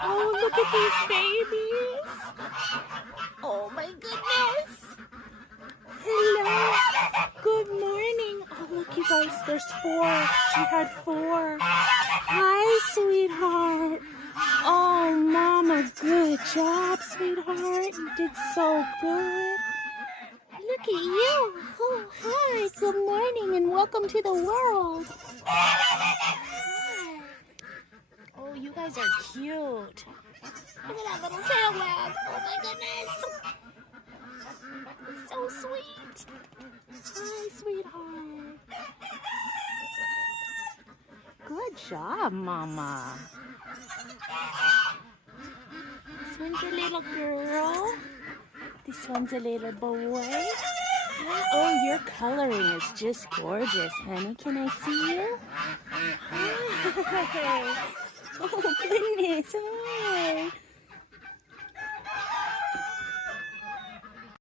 Oh, look at these babies. Oh my goodness. Hello. Good morning. Oh, look, you guys, there's 4. She had 4. Hi, sweetheart. Oh, Mama, good job, sweetheart. You did so good. Look at you. Oh, hi. Good morning and welcome to the world. Hi. Oh, you guys are cute. Look at that little tail wag. Oh, my goodness. So sweet. Hi, sweetheart. Good job, Mama. This one's a little girl. This one's a little boy. Oh, your coloring is just gorgeous, honey. Can I see you? Hi. Oh, goodness. Hi.